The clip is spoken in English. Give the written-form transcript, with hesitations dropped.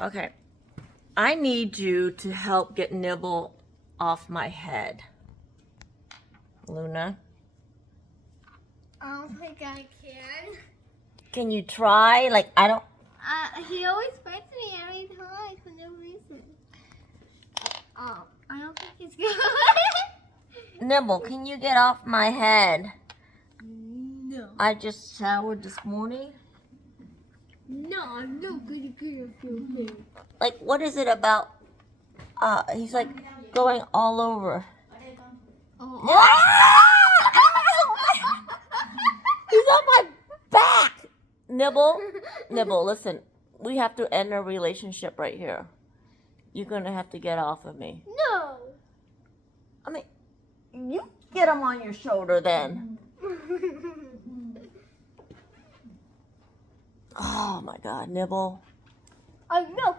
Okay. I need you to help get Nibble off my head. Luna, I don't think I can. can you try? Like, I don't... He always bites me every time for no reason. Oh, I don't think he's good. Nibble, can you get off my head? No. I just showered this morning. No, I'm not gonna get your head. Like, what is it about? He's like going all over. Oh. He's on my back. Nibble, Nibble, listen. We have to end our relationship right here. You're gonna have to get off of me. No. I mean, you get him on your shoulder then. Oh my God, Nibble. I'm not